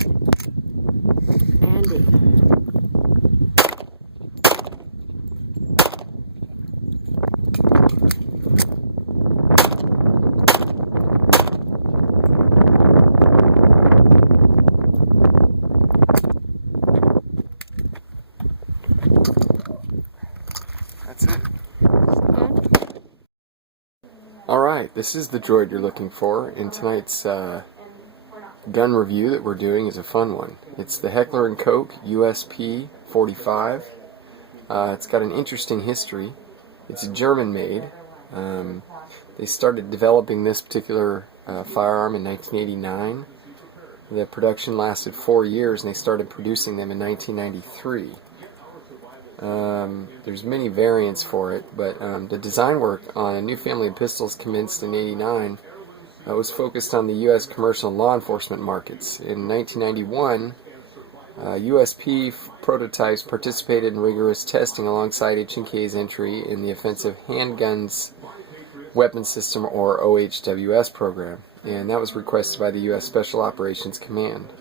Andy. That's it. Alright, this is the droid you're looking for, and tonight's gun review that we're doing is a fun one. It's the Heckler & Koch USP 45. It's got an interesting history. It's German made. They started developing this particular firearm in 1989. The production lasted 4 years and they started producing them in 1993. There's many variants for it, but the design work on a new family of pistols commenced in '89. Was focused on the U.S. commercial and law enforcement markets. In 1991, USP prototypes participated in rigorous testing alongside H&K's entry in the Offensive Handguns Weapons System, or OHWS program, and that was requested by the U.S. Special Operations Command,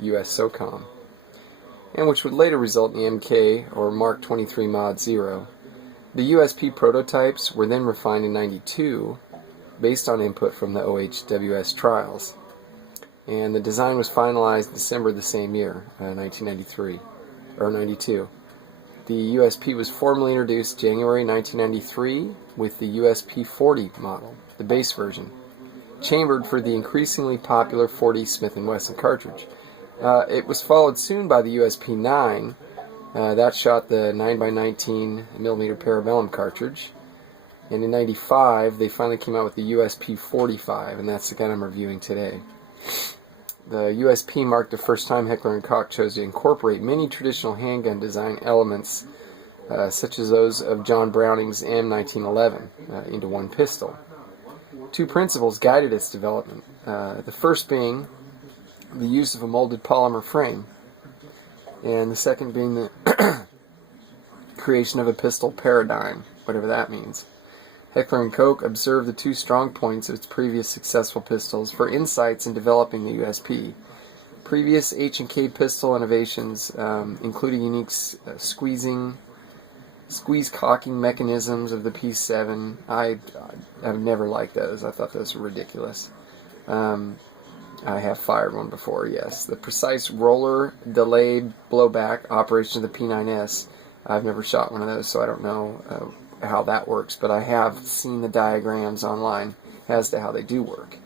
U.S. SOCOM, and which would later result in the MK, or Mark 23 Mod 0. The USP prototypes were then refined in '92, based on input from the OHWS trials, and the design was finalized in December of the same year, 1993, or 92. The USP was formally introduced January 1993 with the USP 40 model, the base version, chambered for the increasingly popular 40 Smith & Wesson cartridge. It was followed soon by the USP 9, that shot the 9x19mm Parabellum cartridge. And in '95, they finally came out with the USP 45, and that's the gun I'm reviewing today. The USP marked the first time Heckler & Koch chose to incorporate many traditional handgun design elements, such as those of John Browning's M1911, into one pistol. Two principles guided its development. The first being the use of a molded polymer frame, and the second being the creation of a pistol paradigm, whatever that means. Heckler & Koch observed the two strong points of its previous successful pistols for insights in developing the USP. Previous H&K pistol innovations, including unique squeeze cocking mechanisms of the P7, I've never liked those. I thought those were ridiculous. I have fired one before, yes. The precise roller delay blowback operation of the P9S, I've never shot one of those, so I don't know how that works, but I have seen the diagrams online as to how they do work.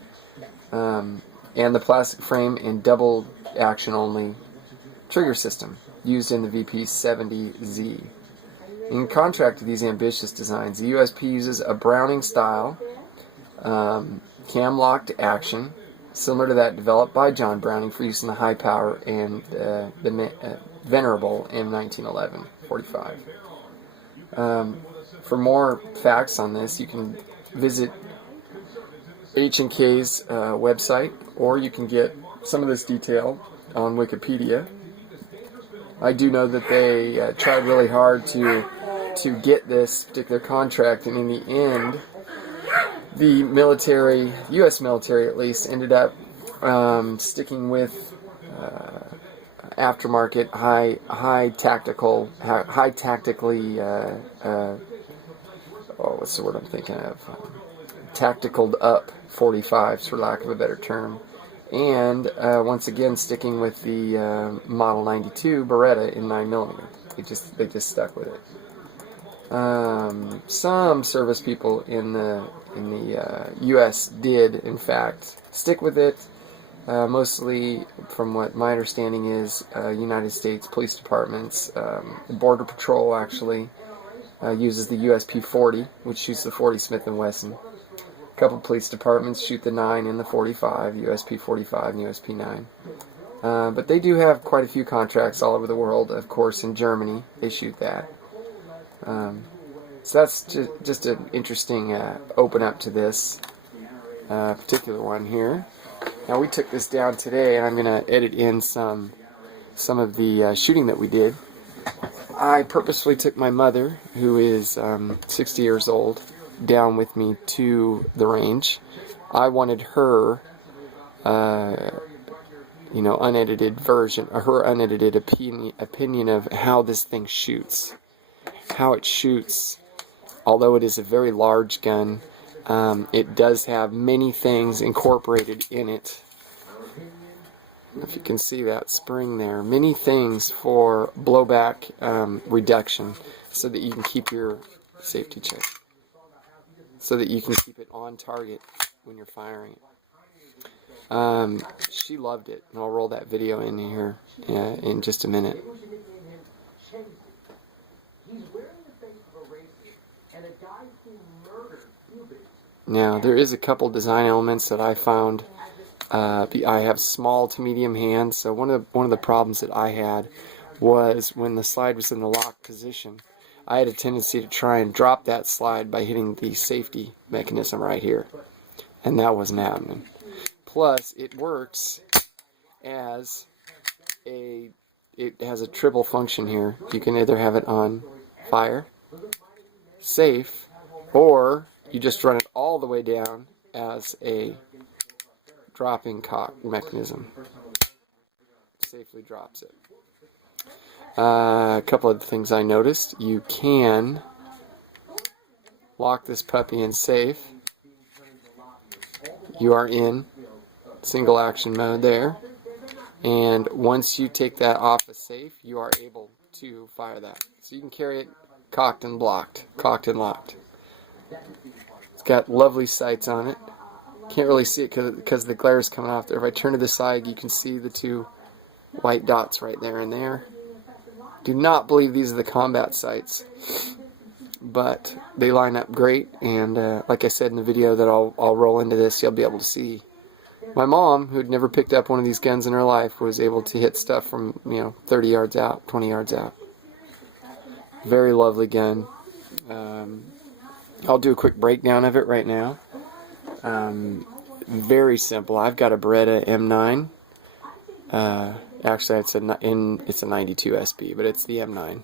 And the plastic frame and double action only trigger system used in the VP70Z. In contrast to these ambitious designs, the USP uses a Browning style cam-locked action similar to that developed by John Browning for use in the high power and the venerable M1911 45. For more facts on this, you can visit H&K's website, or you can get some of this detail on Wikipedia. I do know that they tried really hard to get this particular contract, and in the end, the military, U.S. military at least, ended up sticking with aftermarket, high tactically. What's the word I'm thinking of? Tacticaled up 45s, for lack of a better term. And once again, sticking with the Model 92 Beretta in 9mm. They just stuck with it. Some service people in the U.S. did, in fact, stick with it. Mostly, from what my understanding is, United States police departments, Border Patrol actually uses the USP 40, which shoots the 40 Smith & Wesson. A couple police departments shoot the 9 and the 45, USP 45 and USP 9. But they do have quite a few contracts all over the world. Of course, in Germany, they shoot that. So that's just an interesting open up to this particular one here. Now, we took this down today, and I'm going to edit in some of the shooting that we did. I purposefully took my mother, who is 60 years old, down with me to the range. I wanted her, unedited version, or her unedited opinion of how this thing shoots. How it shoots, although it is a very large gun, it does have many things incorporated in it. If you can see that spring there, many things for blowback reduction, so that you can keep your safety check, so that you can keep it on target when you're firing it. She loved it, and I'll roll that video in here in just a minute. Now, there is a couple design elements that I found. I have small to medium hands, so one of the problems that I had was when the slide was in the lock position, I had a tendency to try and drop that slide by hitting the safety mechanism right here, and that wasn't happening. Plus, it works as it has a triple function here. You can either have it on fire, safe, or you just run it all the way down as a dropping cock mechanism. Safely drops it. A couple of things I noticed. You can lock this puppy in safe. You are in single action mode there, and once you take that off of safe, you are able to fire that. So you can carry it cocked and locked. It's got lovely sights on it. Can't really see it because the glare is coming off there. If I turn to the side, you can see the two white dots right there and there. Do not believe these are the combat sights, but they line up great, and like I said in the video that I'll roll into this, you'll be able to see. My mom, who had never picked up one of these guns in her life, was able to hit stuff from 30 yards out, 20 yards out. Very lovely gun. I'll do a quick breakdown of it right now. Very simple. I've got a Beretta M9. Actually, it's a 92 SP, but it's the M9.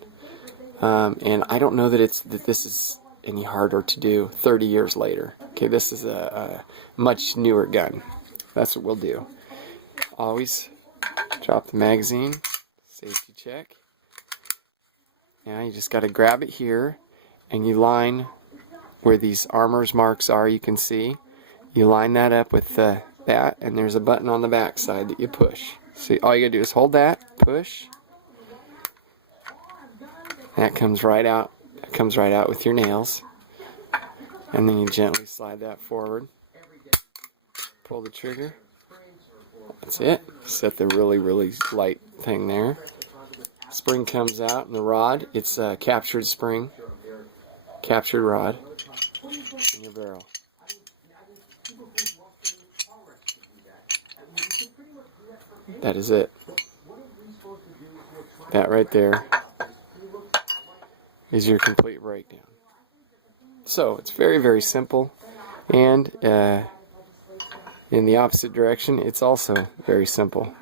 And I don't know that this is any harder to do 30 years later. Okay, this is a much newer gun. That's what we'll do. Always drop the magazine, safety check. Now you just got to grab it here, and you line where these armor's marks are. You can see. You line that up with that, and there's a button on the back side that you push. So all you gotta do is hold that, push. That comes right out. That comes right out with your nails, and then you gently slide that forward. Pull the trigger. That's it. Set the really light thing there. Spring comes out, and the rod, it's a captured spring, captured rod in your barrel. That is it. That right there is your complete breakdown. So it's very simple, and in the opposite direction, it's also very simple.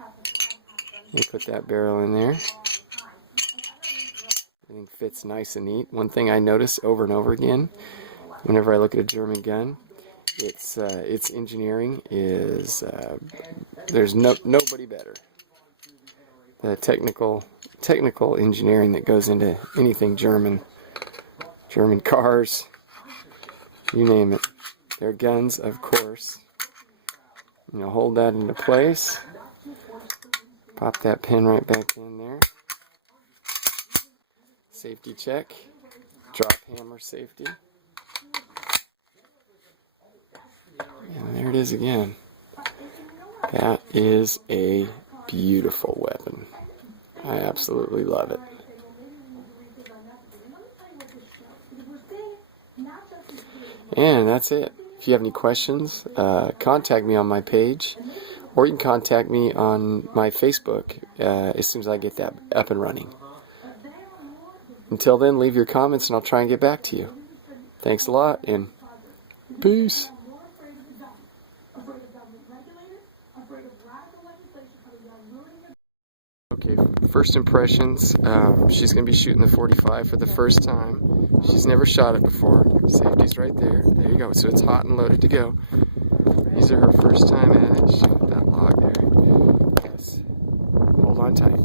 You put that barrel in there. Everything fits nice and neat. One thing I notice over and over again, whenever I look at a German gun, its engineering is there's nobody better. The technical engineering that goes into anything German cars, you name it. Their guns, of course. Hold that into place. Pop that pin right back in there. Safety check. Drop hammer safety. And there it is again. That is a beautiful weapon. I absolutely love it. And that's it. If you have any questions, contact me on my page, or you can contact me on my Facebook as soon as I get that up and running. Until then, leave your comments and I'll try and get back to you. Thanks a lot, and peace. Okay, first impressions. She's going to be shooting the 45 for the first time. She's never shot it before. Safety's right there. There you go. So it's hot and loaded to go. These are her first time at it. She's got that log there. Yes. hold on tight.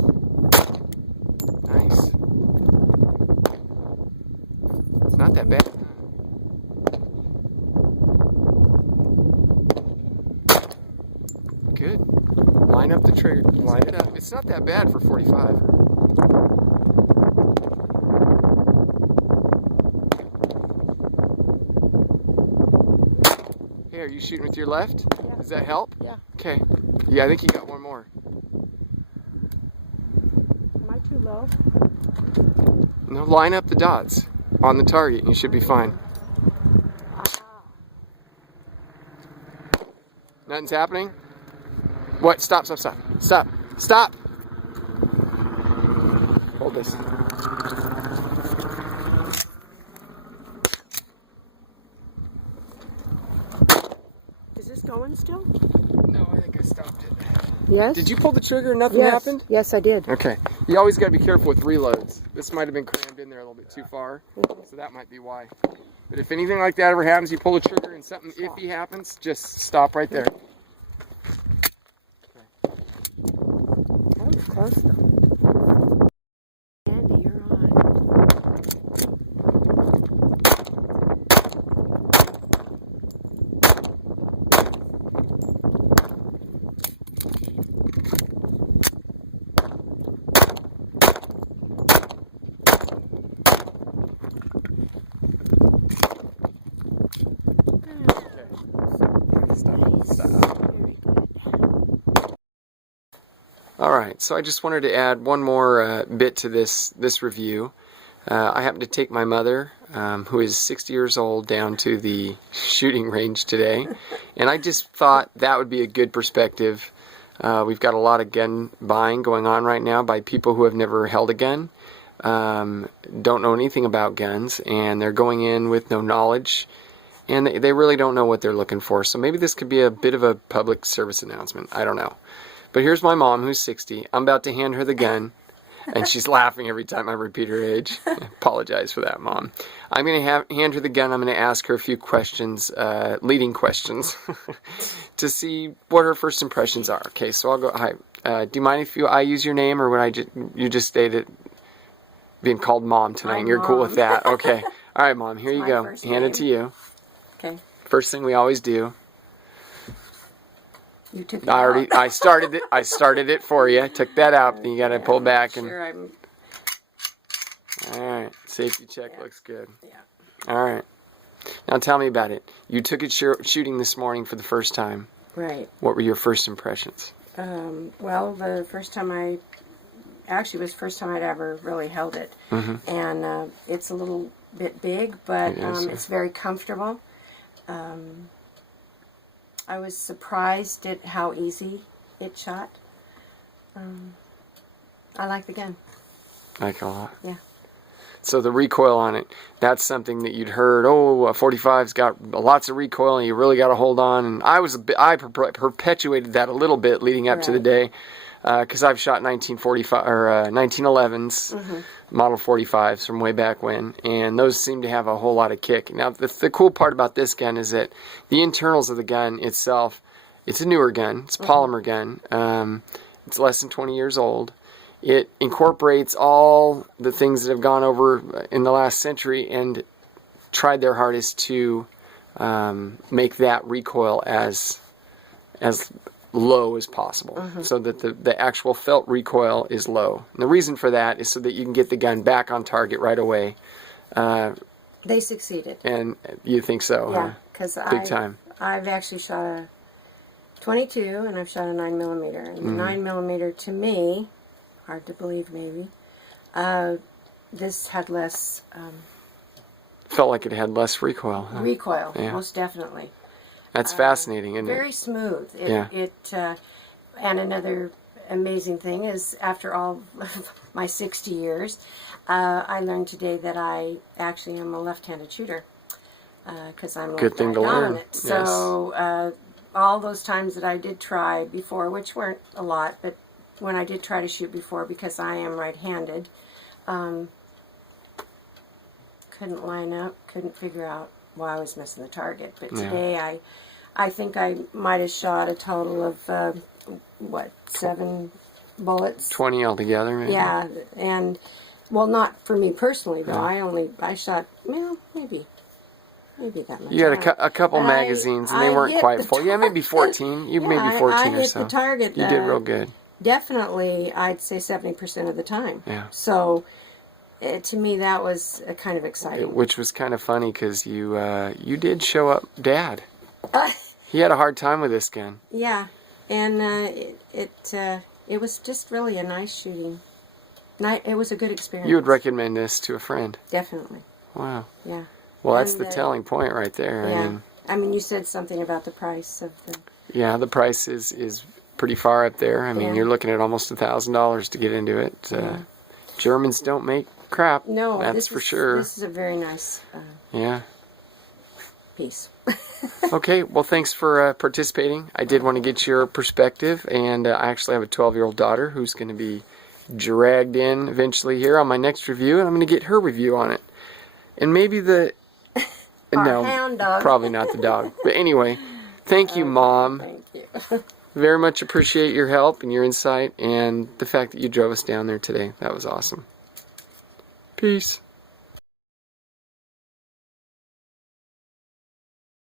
Nice. It's not that bad. Good. Line up the trigger. Line it up. It's not that bad for 45. Hey, are you shooting with your left? Yeah. Does that help? Yeah. Okay. Yeah, I think you got one more. Am I too low? No, line up the dots on the target and you should be fine. Nothing's happening? What? Stop, stop, stop. Stop. Stop! Hold this. Is this going still? No, I think I stopped it. Yes? Did you pull the trigger and nothing Yes. happened? Yes, I did. Okay. You always got to be careful with reloads. This might have been crammed in there a little bit too far, so that might be why. But if anything like that ever happens, you pull the trigger and something iffy happens, just stop right there. That was close though. Andy, you're on. Alright, so I just wanted to add one more bit to this review. I happened to take my mother, who is 60 years old, down to the shooting range today, and I just thought that would be a good perspective. We've got a lot of gun buying going on right now by people who have never held a gun, don't know anything about guns, and they're going in with no knowledge, and they really don't know what they're looking for. So maybe this could be a bit of a public service announcement. I don't know. But here's my mom, who's 60. I'm about to hand her the gun, and she's laughing every time I repeat her age. I apologize for that, Mom. I'm going to hand her the gun. I'm going to ask her a few questions, leading questions, to see what her first impressions are. Okay, so I'll go. Hi. Do you mind if I use your name, or would you just stated being called Mom tonight? And you're cool with that? Okay. All right, Mom. Here you go. Hand it to you. Okay. First thing we always do. You took it out. I started it for you. Took that out. Then you got to pull back and. Sure, I'm. All right. Safety check looks good. Yeah. All right. Now tell me about it. You took it shooting this morning for the first time. Right. What were your first impressions? Well, the first time was the first time I'd ever really held it, and it's a little bit big, but it's very comfortable. I was surprised at how easy it shot. I like the gun. Like a lot. Yeah. So the recoil on it, that's something that you'd heard, oh, a 45's got lots of recoil and you really got to hold on. And I perpetuated that a little bit leading up to the day, because I've shot 1945 or 1911s, model 45s from way back when, and those seem to have a whole lot of kick. Now the cool part about this gun is that the internals of the gun itself, it's a newer gun, it's a polymer gun, it's less than 20 years old. It incorporates all the things that have gone over in the last century and tried their hardest to make that recoil as low as possible, so that the actual felt recoil is low. And the reason for that is so that you can get the gun back on target right away. They succeeded. And you think so? Yeah, because big time. I've actually shot a 22 and I've shot a 9mm, and the 9mm to me, hard to believe maybe, this had less. Felt like it had less recoil. Huh? Recoil, most definitely. That's fascinating, isn't it? Very smooth. And another amazing thing is, after all my 60 years, I learned today that I actually am a left-handed shooter, because I'm good thing to learn. Dominant. So all those times that I did try before, which weren't a lot, but when I did try to shoot before, because I am right-handed, couldn't line up, couldn't figure out why I was missing the target. But today I think I might have shot a total of 7 bullets. 20 altogether, maybe? Yeah, and well, not for me personally though. Yeah. I shot, well, maybe that much. You had a couple But magazines, and they I weren't hit quite the full. Yeah, maybe 14. You Yeah, maybe 14 I or hit so. the target. You did real good. Definitely, I'd say 70% of the time. Yeah. So, to me, that was kind of exciting. Which was kind of funny because you did show up, Dad. He had a hard time with this gun. Yeah, and it was just really a nice shooting. It was a good experience. You would recommend this to a friend? Definitely. Wow. Yeah. Well, that's the telling point right there. Yeah. I mean, you said something about the price of the... Yeah, the price is pretty far up there. I mean, you're looking at almost $1,000 to get into it. Germans don't make crap. No, that's for sure. This is a very nice piece. Okay, well, thanks for participating. I did want to get your perspective, and I actually have a 12-year-old daughter who's going to be dragged in eventually here on my next review, and I'm going to get her review on it. And maybe no, hound dog. Probably not the dog. But anyway, thank you, Mom. Thank you. Very much appreciate your help and your insight and the fact that you drove us down there today. That was awesome. Peace.